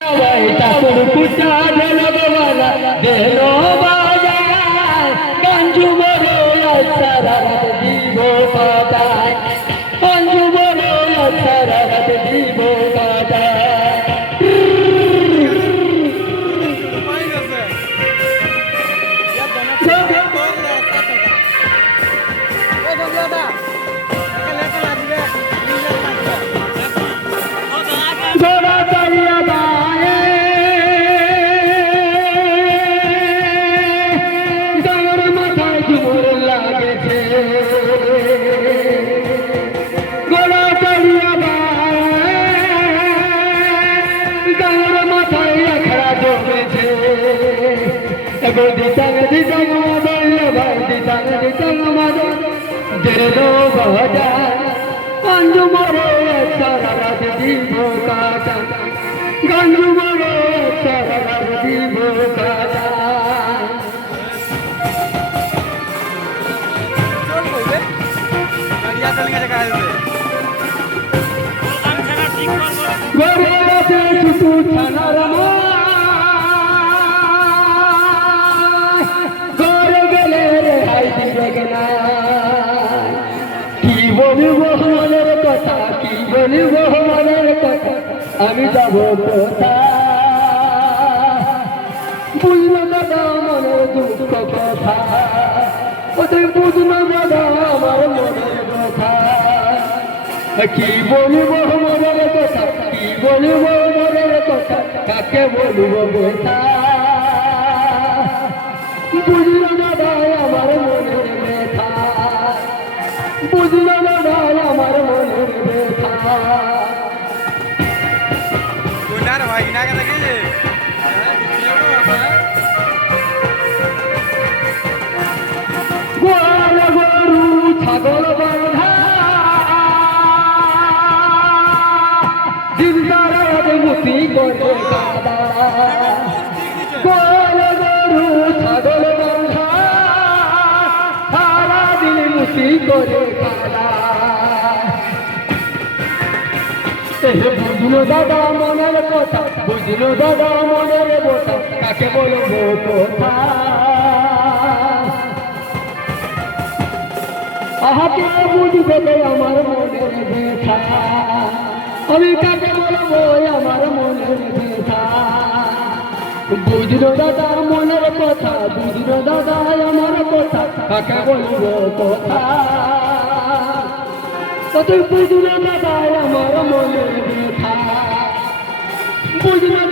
ঠাকুর পুটা ঢেলবালা দেলো বাজায় গঞ্জু বড় সারা দিব কাটায় গঞ্জু বড় সারা দিব কাটায় গঞ্জু বড় সারা দিব কাটা গঞ্জু বড় সারা দিব কাটা ঘরে আছে শুধু ছানার মা ঘরে গেলে রেহাই দিবে না কি বলবো মনের কথা কি বলবো মনের কথা আমি যাব কোথা বুঝলো দাদা মনের দুঃখ কথা ওদের বুঝলো দাদা আমার মনের কথা কি বলবো মনের কথা কি বলবো মনের কথা কাকে বলবো কথা বুঝলো দাদা আমার মনের ব্যথা বুঝলো দাদা আমার মনের ব্যথা গোয়াল গরু ছাগল বাঁধা দিনদারাত মুতি করে কাদা গোয়াল গরু ছাগল বাঁধা সারা দিন মুতি করে কাদা বুঝলো দাদা মনের কথা বুঝলো দাদা মনের কথা কাকে বলবো কথা আহাকে বুঝবে আমার মনের ব্যথা আমি কাকে বলবো আমার মনের ব্যথা বুঝলো দাদা মনের কথা বুঝলো দাদা আমার কথা কাকে বলবো কথা তুই বুঝলো দাদা আমার মনের ব্যথা বুঝলো